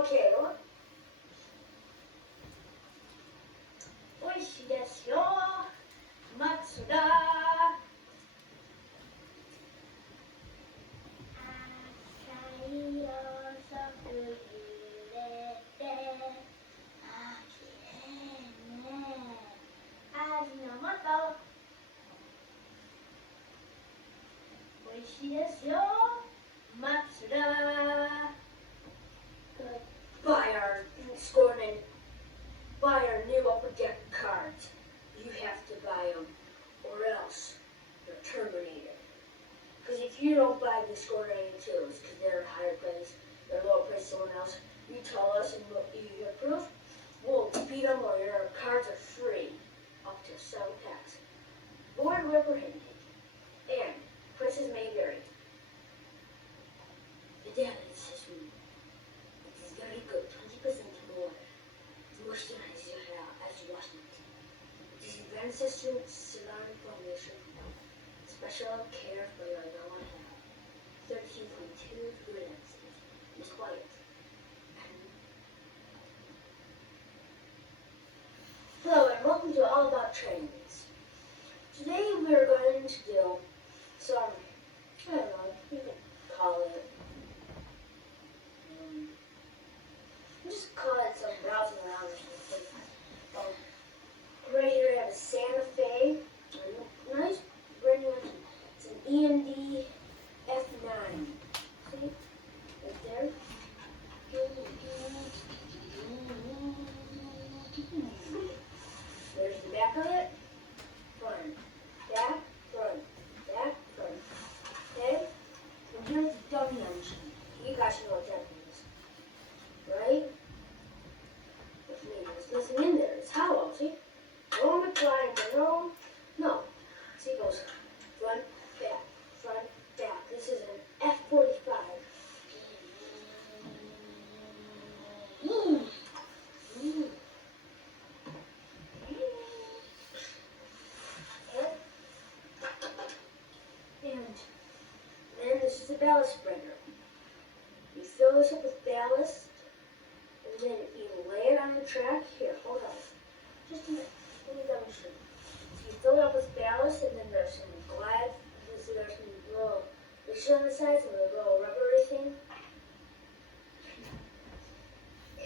Okay, 美味しいですよ。松田。赤いろそく揺れて、あ、きれいね。味の素。美味しいですよ。松田。Buy our Scornin. Buy our new upper deck cards. You have to buy them, or else you're terminated. Because if you don't buy the Score 92s, because they're higher price, they're lower price than someone else, you tell us and you approve, we'll beat them or your cards are free up to 7 packs. Board reprehended. And prices may vary. Ideally, this is very good, 20% more. Moisturize your hair as you wash it. This is ancestral salon formulation. Special care for your yellow hair. 13.2 grams. It's quiet. Hello and welcome to All About Trains. Today we're going to do some, I don't know, you can call it, just call it some browsing around or something. Right here I have a Santa Fe, a nice brand new one. It's an EMD F9. See? Right there. There's the back of it. Front. Back. Front. Back. Front. Okay? And here's the dummy engine. You guys know what that means. Right? Which means there's nothing in there. It's hollow, see? No McFly, no. See, it goes front, back, front, back. This is an F45. And then this is a ballast spreader. You fill this up with ballast, and then you lay it on the track. Here, hold on. Just a minute. Let me demonstrate. So you fill it up with ballast, and then there's some glad. There's some little dishes on the sides and a little rubbery thing.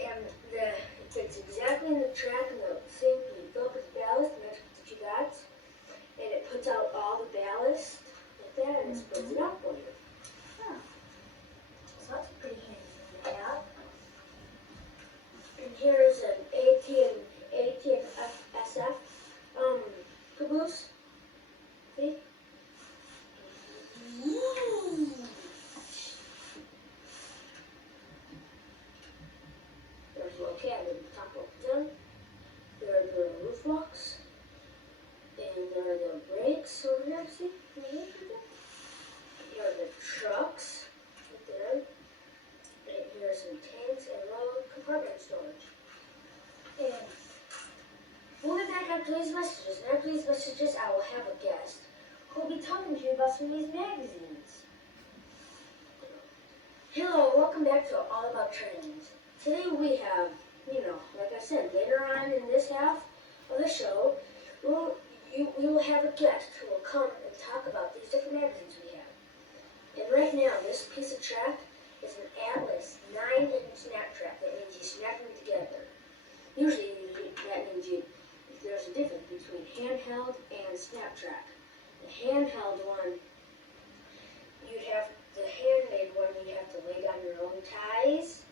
And it fits exactly in the track and the thing you fill up with ballast, and that's what you got. And it puts out all the ballast like that, and it spreads it out for you. Huh. So that's pretty handy to have. And here's an AT and SF caboose. See? There's a little cabin at the top of them. There are the roof locks. And there are the brakes over there. See? Here are the trucks right there. And here are some tanks and little compartment storage. And we'll be back after these messages. And after these messages, I will have a guest who will be talking to you about some of these magazines. Hello, welcome back to All About Trains. Today we have, like I said, later on in this half of the show, we will have a guest who will come and talk about these different magazines we have. And right now, this piece of track is an Atlas 9-inch snap track. That means you snap them together. Usually, that means there's a difference between handheld and snap track. The handheld one, the handmade one, you have to lay down your own ties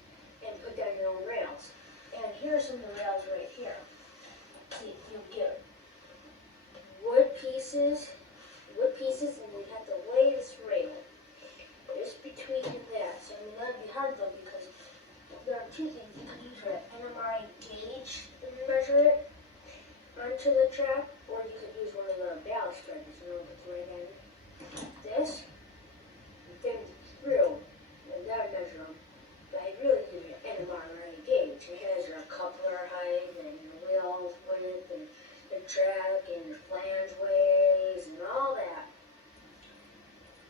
and put down your own rails. And here are some of the rails right here. See, you get wood pieces, and you have to lay this rail just between that. So that'd be hard though, because there are two things you can use for an NMRA gauge and measure it onto the track, or you could use one of the ballast spreaders, it's right in this, and then through, and that would measure them. But I really use an NMRA gauge. It has your coupler height and your wheel width and the track and your flange ways and all that.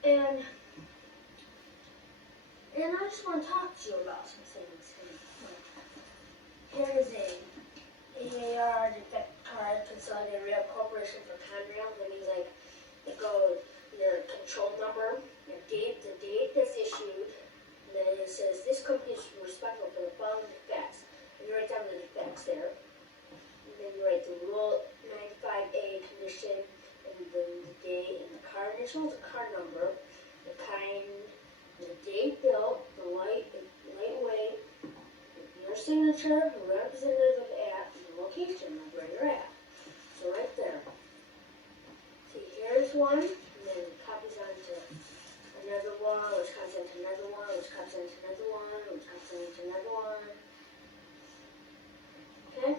And I just want to talk to you about some things. this company is responsible for the following defects. And you write down the defects there. And then you write the Rule 95A condition, and the date, and the car initials, the car number, the kind, the date built, the lightweight, your signature, the representative at, and the location of where you're at. So right there. See, here's one, and then it copies onto another one, which copies onto another one, which copies onto another one, which copies onto another one. Okay?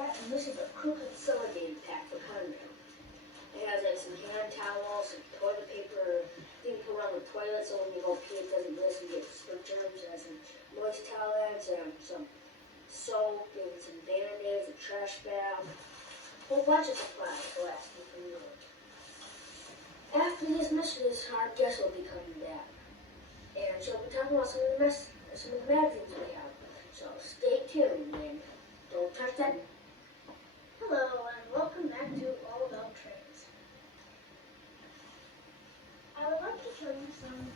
And this is a crew consolidated pack for Conrail. It has like some hand towels, some toilet paper, thing to put on the toilet so when you go pee it doesn't list and get spit germs. It has some moist towelettes, some soap, and some band-aids, a trash bag, a whole bunch of supplies to last you for years. After these messages, our guest will be coming back. And she'll be talking about some of the magazines we have. So stay tuned and don't touch that. Hello and welcome back to All About Trains. I would like to show you some.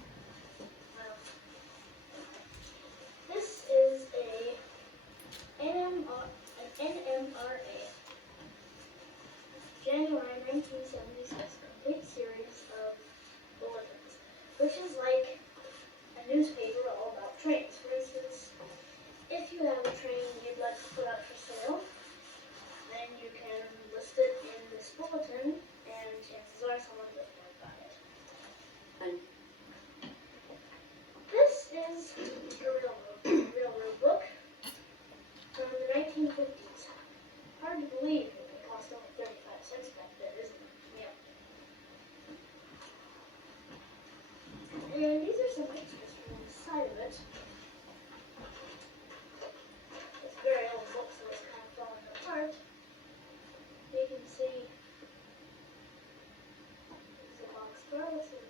This is an NMRA January 1976 complete series of bulletins, which is like a newspaper all about trains. For instance, if you have a train you'd like to put up for sale, then you can list it in this bulletin, and chances are someone will buy it. And this is a railroad book from the 1950s. Hard to believe it cost only 35 cents back then, isn't it? Yeah. And these are some pictures from the side of it. It's a very old book, so it's kind of falling apart. You can see there's a box for us and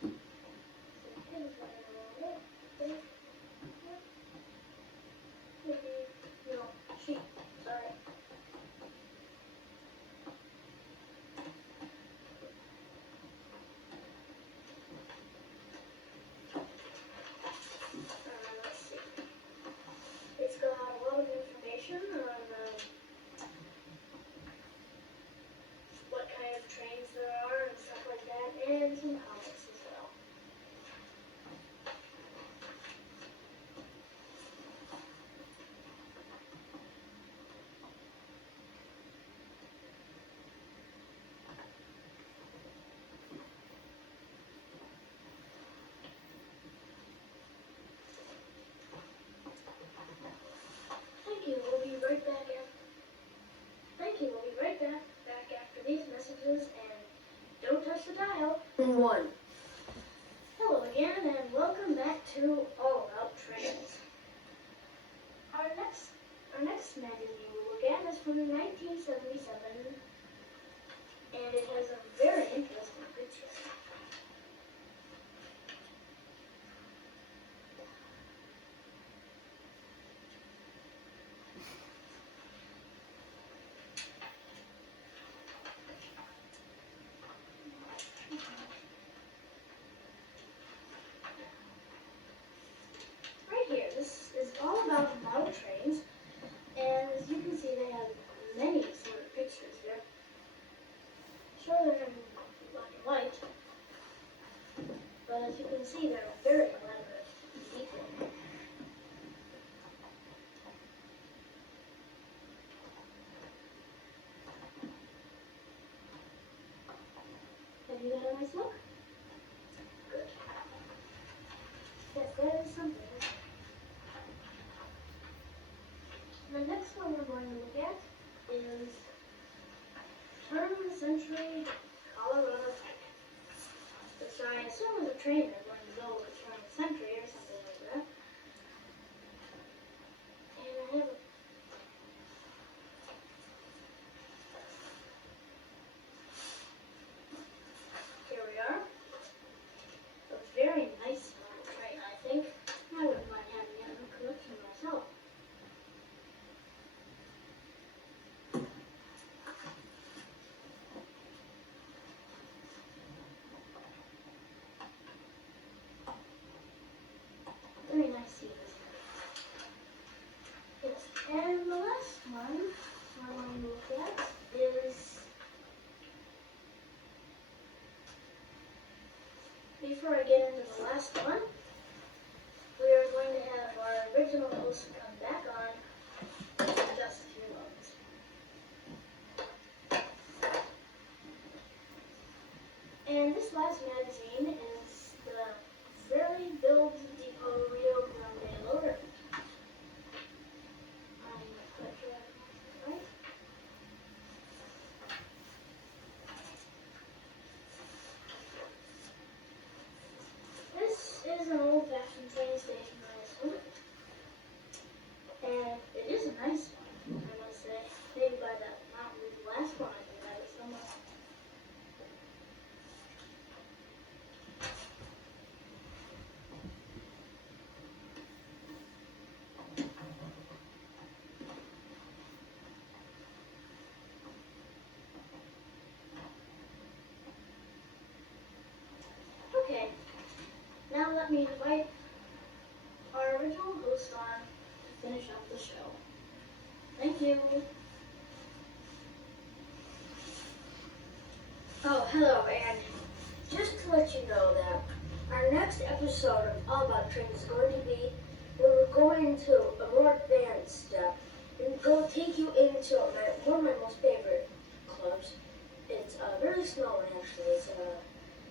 some pins running around it. No, sheep, sorry. Let's see. It's got a lot of information on what kind of trains there are and stuff like that, and some comics as well. Thank you. We'll be right back after these messages, and don't touch the dial. One. Hello again, and welcome back to All About Trains. Our next magazine we'll look at is from 1977, and it has a very interesting picture. Right here, this is all about model trains, and as you can see, they have many sort of pictures here. Sure, they're in black and white, but as you can see, they're very elaborate and detailed. Have you got a nice look? Good. Yes, that is something. The next one we're going to look at is Turn of the Century Colorado Tank, which I assume is a train they're going to build with Turn of the Century or something like that. And I have a here we are. A very nice train, I think. I wouldn't mind having it in the collection myself. before I get into the last one, we are going to have our original host come back on in just a few moments. And this last magazine is the Very Build Depot Rio Grande Loader. I'm not quite sure I pronounced it right. This is an old-fashioned train station, I assume. And it is a nice one, I must say. Maybe by that amount with the last one I think I was somewhere. Okay, now let me invite our original host on to finish up the show. Thank you. Oh, hello, and just to let you know that our next episode of All About Trains is going to be where we're going into a more advanced step and go take you into one of my most favorite clubs. It's a very small one, actually. It's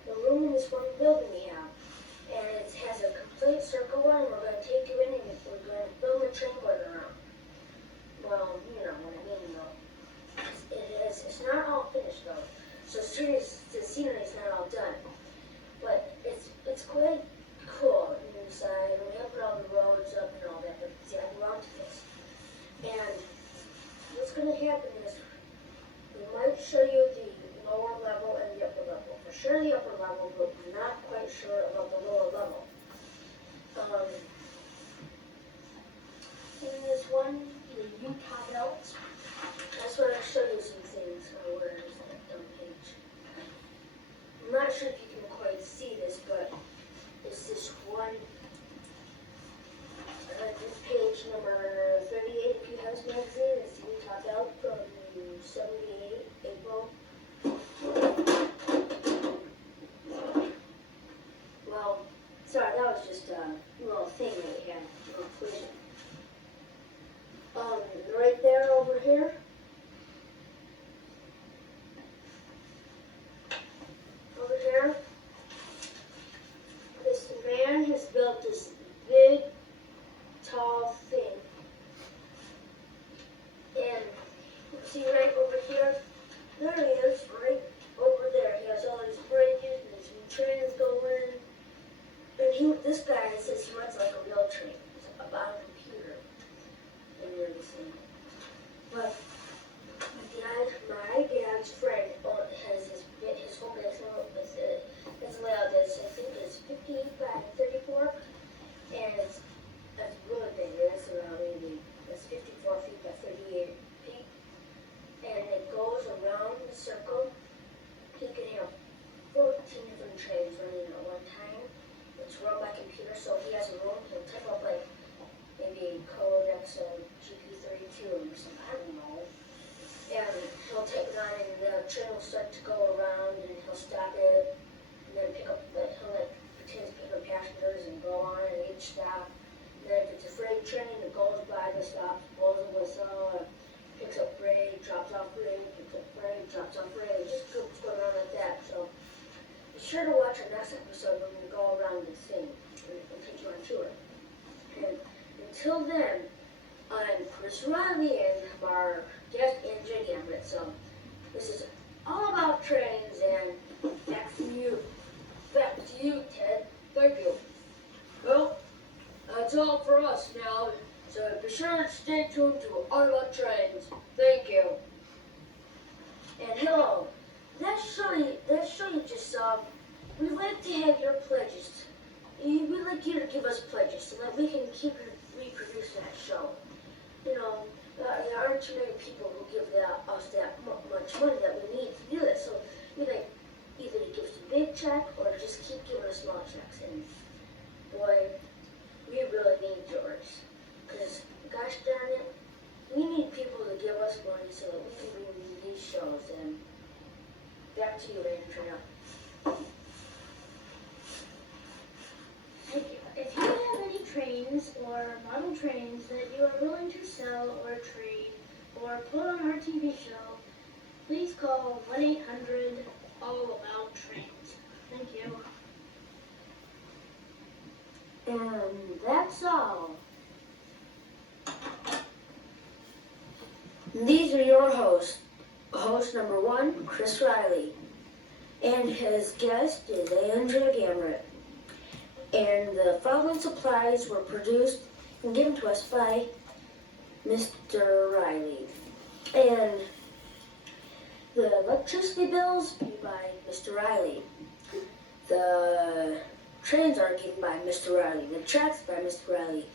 the room in this one building we have. And it has a complete circle one, and we're going to take you in and we're going to film the train going around. Well, you know what I mean, though. It's not all finished, though. So the scenery is not all done. But it's quite cool inside, and we have put all the roads up and all that, but see, I belong to this. And what's going to happen is we might show you the lower level and the upper level. For sure the upper level, but we're not quite sure about the lower level. And there's one, the Utah Belt. That's where I'll show you some things. Where is that dumb page? I'm not sure if you can quite see this, but it's this one, this page number 38 if you have this magazine. It's the Utah Belt from 78, April. Well, sorry, that was just a little thing that we had to conclusion. Right there over here. Over here. This man has built this big, tall thing. And see right over here? There he is, right over there. He has all these bridges and some trains going. And this guy says he runs like a real train. It's about a computer. And everything. But my dad's friend has his home base it's layout that's, I think it's 58 by 34. And it's really big. It's around maybe, it's 54 feet by 38 feet. And it goes around the circle. He can have 14 different trains running at one time. It's run by computer, so if he has a room, he'll type up like maybe Codex or GP32 or something, I don't know. And he'll take it on and the train will start to go around and he'll stop it and then pick up, he'll like pretend to pick up passengers and go on at each stop. And then if it's a freight train, it goes by the stop, blows a whistle, picks up freight, drops off freight, picks up freight, drops off freight. It just keeps going on like that. So be sure to watch our next episode when we go around this thing and we'll take you on tour. And until then, I'm Chris Riley and our guest Andrea Gambit. So this is all about trains, and back to you. Back to you, Ted. Thank you. Well, that's all for us now. So be sure to stay tuned to All About Trains. Thank you. And hello. That show you just saw, we'd like to have your pledges. We'd like you to give us pledges so that we can keep reproducing that show. You know, there aren't too many people who give us that much money that we need to do this. So we like either to give us a big check or just keep giving us small checks. And boy, we really need yours. Because, gosh darn it, we need people to give us money so that we can bring these shows. And back to you, Andrea. trains or model trains that you are willing to sell or trade or put on our TV show, please call 1-800-ALL-ABOUT-TRAINS. Thank you. And that's all. These are your hosts. Host number 1, Chris Riley. And his guest is Andrea Gamrett. And the following supplies were produced and given to us by Mr. Riley. And the electricity bills paid by Mr. Riley. The trains are given by Mr. Riley. The tracks by Mr. Riley.